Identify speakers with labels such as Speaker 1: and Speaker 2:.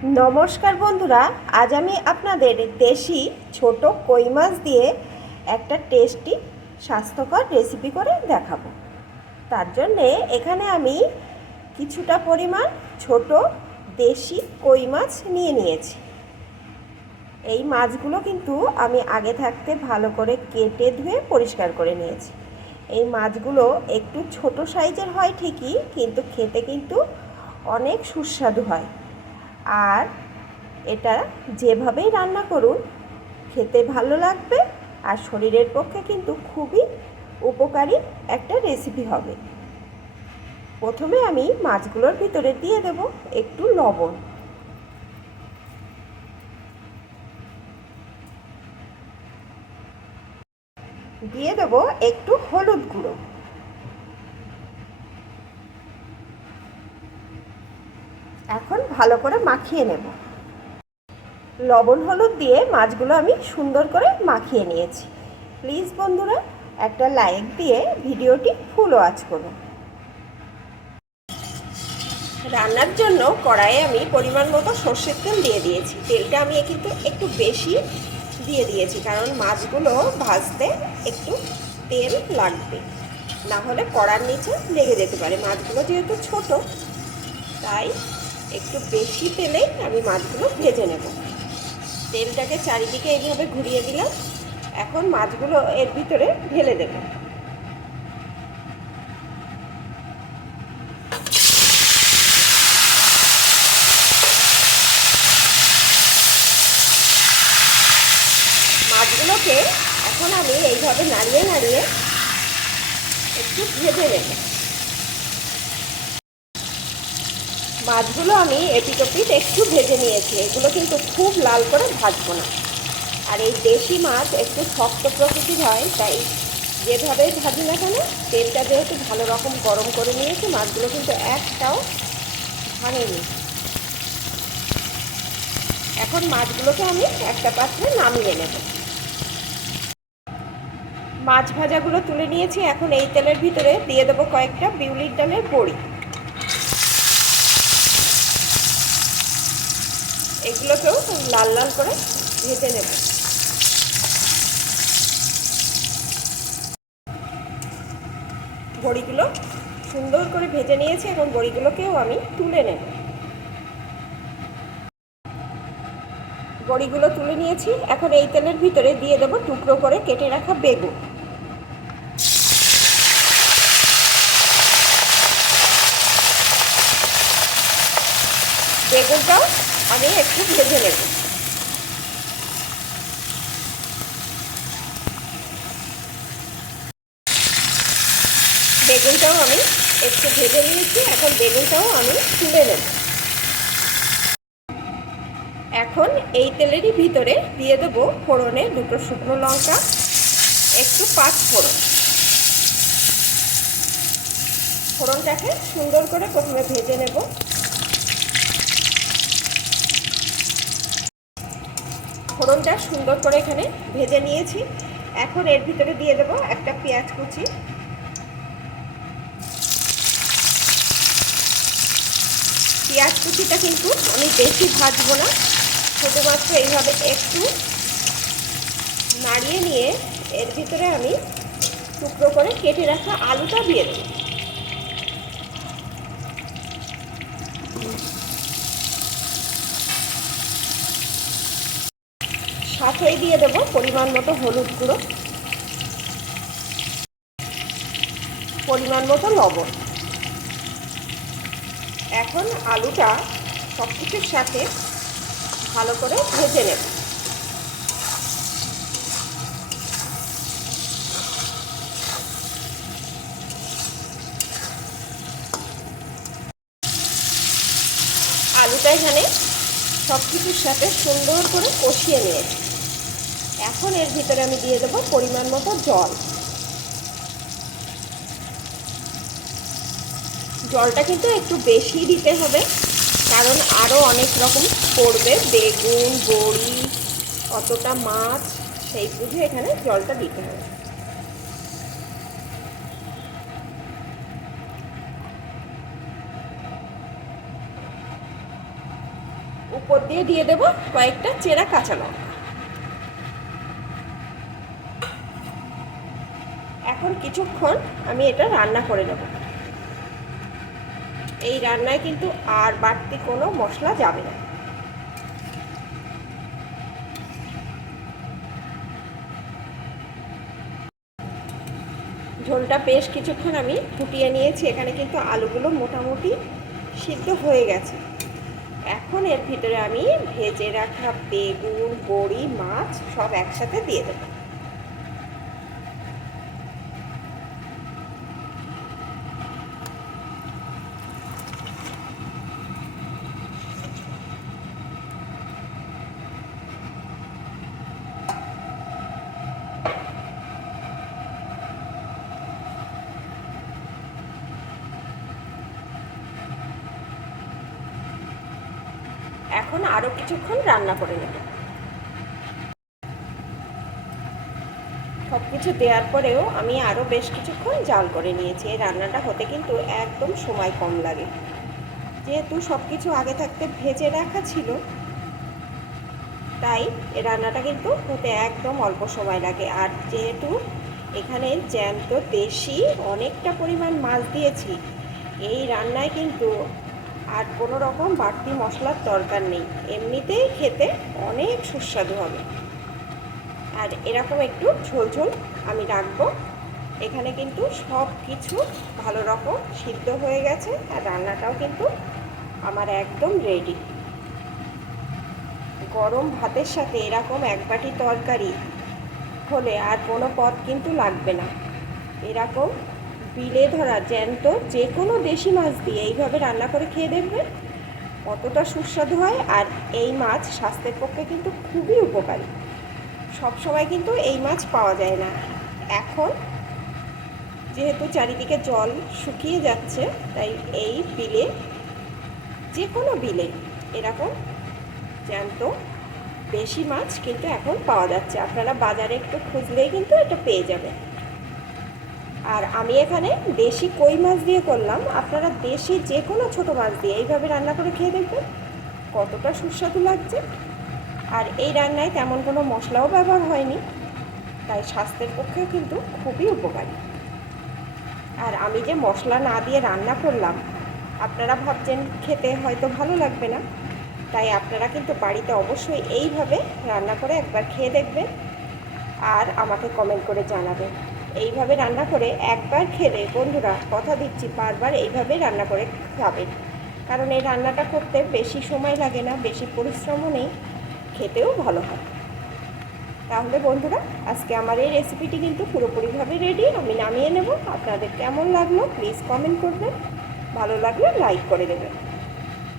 Speaker 1: নমস্কার বন্ধুরা, আজ আমি আপনাদের দেশি ছোট কই মাছ দিয়ে একটা টেস্টি স্বাস্থ্যকর রেসিপি করে দেখাবো। তার জন্যে এখানে আমি কিছুটা পরিমাণ ছোট দেশি কই মাছ নিয়ে নিয়েছি। এই মাছগুলো কিন্তু আমি আগে থাকতে ভালো করে কেটে ধুয়ে পরিষ্কার করে নিয়েছি। এই মাছগুলো একটু ছোট সাইজের হয় ঠিকই, কিন্তু খেতে কিন্তু অনেক সুস্বাদু হয়। আর এটা যেভাবেই রান্না করুন, খেতে ভালো লাগবে আর শরীরের পক্ষে কিন্তু খুবই উপকারী একটা রেসিপি হবে। প্রথমে আমি মাছগুলোর ভিতরে দিয়ে দেব একটু লবণ। দিয়ে দেব একটু হলুদ গুঁড়ো এখন ভালো করে মাখিয়ে নেব। লবণ হলুদ দিয়ে মাছগুলো আমি সুন্দর করে মাখিয়ে নিয়েছি। প্লিজ বন্ধুরা, একটা লাইক দিয়ে ভিডিওটি ফুল ওয়াচ করুন। রান্নার জন্য কড়াইয়ে আমি পরিমাণ মতো সর্ষের তেল দিয়ে দিয়েছি। তেলটা আমি কিন্তু একটু বেশি দিয়ে দিয়েছি, কারণ মাছগুলো ভাজতে একটু তেল লাগবে। না হলে কড়ার নিচে লেগে যেতে পারে। মাছগুলো যেহেতু ছোট, তাই একটু বেশি তেলেই আমি মাছগুলো ভেজে নেব। তেলটাকে চারিদিকে এইভাবে ঘুরিয়ে দিলাম। এখন মাছগুলো এর ভিতরে ঢেলে দেব। মাছগুলোকে এখন আমি এইভাবে নাড়িয়ে নাড়িয়ে একটু ভেজে নেব। মাছগুলো আমি এপিটোপিট একটু ভেজে নিয়েছি। এগুলো কিন্তু খুব লাল করে ভাজবো না। আর এই দেশি মাছ একটু শক্ত প্রকৃতির হয়, তাই যেভাবে ভাজি না কেন, তেলটা যেহেতু ভালো রকম গরম করে নিয়েছি, মাছগুলো কিন্তু একটাও ভাঙেনি এখন মাছগুলোকে আমি একটা পাত্রে নামিয়ে নেব। মাছ ভাজাগুলো তুলে নিয়েছি। এখন এই তেলের ভিতরে দিয়ে দেবো কয়েকটা বিউলির ডালের বড়ি। এগুলোকেও লাল লাল করে ভেজে নেব। বড়িগুলো সুন্দর করে ভেজে নিয়েছি এখন বড়িগুলোকেও আমি তুলে নেব। বড়িগুলো তুলে নিয়েছি। এখন এই তেলের ভিতরে দিয়ে দেবো টুকরো করে কেটে রাখা বেগুন। বেগুনটাও আমি একটু ভেজে নেব। বেগুনটাও আমি একটু ভেজে নিয়েছি, এখন বেগুনটাও আমি তুলে নেব। এখন এই তেলেরই ভিতরে দিয়ে দেবো ফোড়নে দুটো শুকনো লঙ্কা, একটু পাঁচ ফোড়ন। ফোড়নটাকে সুন্দর করে প্রথমে ভেজে নেব। ফোড়নটা সুন্দর করে এখানে ভেজে নিয়েছি। এখন এর ভিতরে দিয়ে দেবো একটা পেঁয়াজ কুচি। পেঁয়াজ কুচিটা কিন্তু আমি বেশি ভাজবো না। শুধুমাত্র এইভাবে একটু নাড়িয়ে নিয়ে এর ভিতরে আমি টুকরো করে কেটে রাখা আলুটা দিয়ে দেবো। সাথেই দিয়ে দেব পরিমাণ মতো হলুদ গুঁড়ো। পরিমাণ মতো লবণ। এখন আলুটা সব কিছুর সাথে ভালো করে ভেজে নেব। আলুটা এখানে সব কিছুর সাথে সুন্দর করে কষিয়ে নিয়েছি। এখন এর ভিতরে আমি দিয়ে দেবো পরিমাণ মতো জল। জলটা কিন্তু একটু বেশি দিতে হবে, কারণ আরও অনেক রকম পড়বে। বেগুন, বড়ি, কতটা মাছ, সেই বুঝে এখানে জলটা দিতে হবে। উপর দিয়ে দিয়ে দেবো কয়েকটা চেরা কাঁচা লঙ্কা এখন কিছুক্ষণ আমি এটা রান্না করে নেব। এই রান্নায় কিন্তু আর বাড়তি কোনো মশলা যাবে না। ঝোলটা বেশ কিছুক্ষণ আমি ফুটিয়ে নিয়েছি, এখানে কিন্তু আলুগুলো মোটামুটি সিদ্ধ হয়ে গেছে। এখন এর ভিতরে আমি ভেজে রাখা বেগুন, বড়ি, মাছ সব একসাথে দিয়ে দেবো। এখন আরও কিছুক্ষণ রান্না করে নেব। সব কিছু দেওয়ার পরেও আমি আরও বেশ কিছুক্ষণ জাল করে নিয়েছি। এই রান্নাটা হতে কিন্তু একদম সময় কম লাগে। যেহেতু সব কিছু আগে থাকতে ভেজে রাখা ছিল, তাই এই রান্নাটা কিন্তু হতে একদম অল্প সময় লাগে। আর যেহেতু এখানে জ্যান্ত দেশি অনেকটা পরিমাণ মাছ দিয়েছি, এই রান্নায় কিন্তু আর কোনো রকম বাড়তি মশলার দরকার নেই। এমনিতেই খেতে অনেক সুস্বাদু হবে। আর এরকম একটু ঝোল ঝোল আমি রাখব। এখানে কিন্তু সব কিছু ভালো রকম সিদ্ধ হয়ে গেছে আর রান্নাটাও কিন্তু আমার একদম রেডি গরম ভাতের সাথে এরকম এক বাটি তরকারি হলে আর কোনো পদ কিন্তু লাগবে না। এরকম বিলে ধরা জ্যান্ত যে কোনো দেশি মাছ দিয়ে এইভাবে রান্না করে খেয়ে দেখবেন। কতটা সুস্বাদু হয় আর এই মাছ স্বাস্থ্যের পক্ষে কিন্তু খুবই উপকারী। সব সময় কিন্তু এই মাছ পাওয়া যায় না। এখন যেহেতু চারিদিকে জল শুকিয়ে যাচ্ছে, তাই এই বিলে যে কোনো বিলে এরকম জ্যান্ত বেশি মাছ কিন্তু এখন পাওয়া যাচ্ছে। আপনারা বাজারে একটু খুঁজলেই কিন্তু এটা পেয়ে যাবেন। আর আমি এখানে দেশি কই মাছ দিয়ে করলাম। আপনারা দেশি যে কোনো ছোটো মাছ দিয়ে এইভাবে রান্না করে খেয়ে দেখবেন। কতটা সুস্বাদু লাগছে। আর এই রান্নায় তেমন কোনো মশলাও ব্যবহার হয়নি। তাই স্বাস্থ্যের পক্ষেও কিন্তু খুবই উপকারী। আর আমি যে মশলা না দিয়ে রান্না করলাম, আপনারা ভাবছেন খেতে হয়তো ভালো লাগবে না। তাই আপনারা কিন্তু বাড়িতে অবশ্যই এইভাবে রান্না করে একবার খেয়ে দেখবেন। আর আমাকে কমেন্ট করে জানাবেন। এইভাবে রান্না করে একবার খেলে বন্ধুরা কথা দিচ্ছি, বারবার এইভাবে রান্না করে খাবেন কারণ এই রান্নাটা করতে বেশি সময় লাগে না, বেশি পরিশ্রমও নেই, খেতেও ভালো হয়। তাহলে বন্ধুরা, আজকে আমার এই রেসিপিটি কিন্তু পুরোপুরিভাবে রেডি আমি নামিয়ে নেব। আপনাদের কেমন লাগল প্লিজ কমেন্ট করবেন। ভালো লাগলে লাইক করে দেবেন।